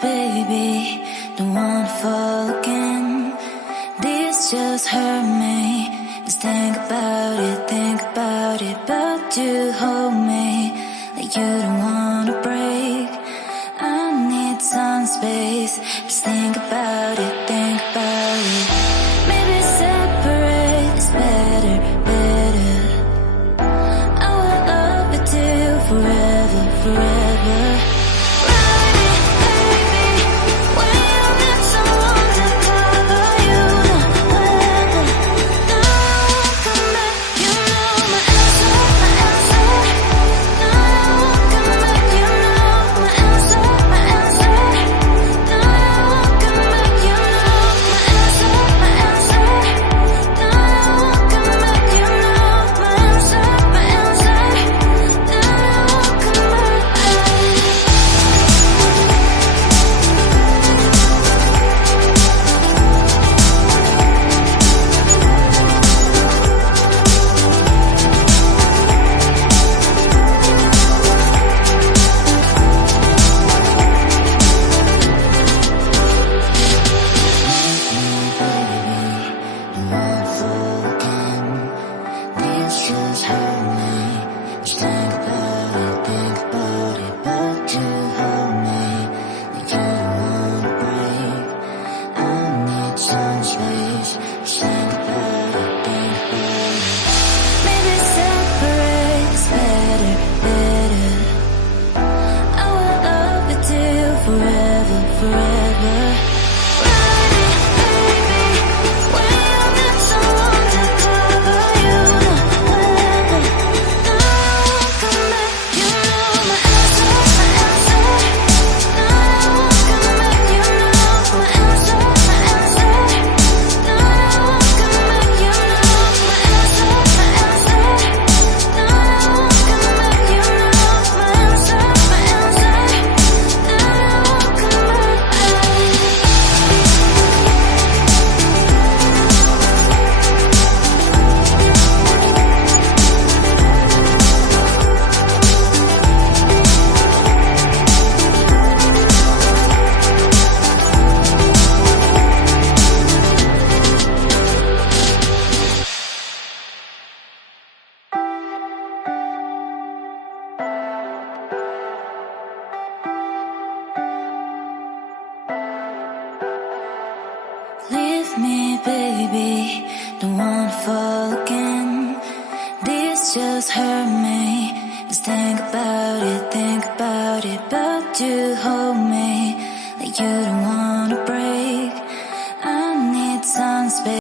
baby, don't wanna fall again. This just hurt me. Just think about it, but you hold me like you don't wanna break. I need some space. Just think about it, maybe separate is better, better. I will love you till forever, forever. Leave me, baby, don't wanna fall again. This just hurt me. Just think about it, but you hold me like you don't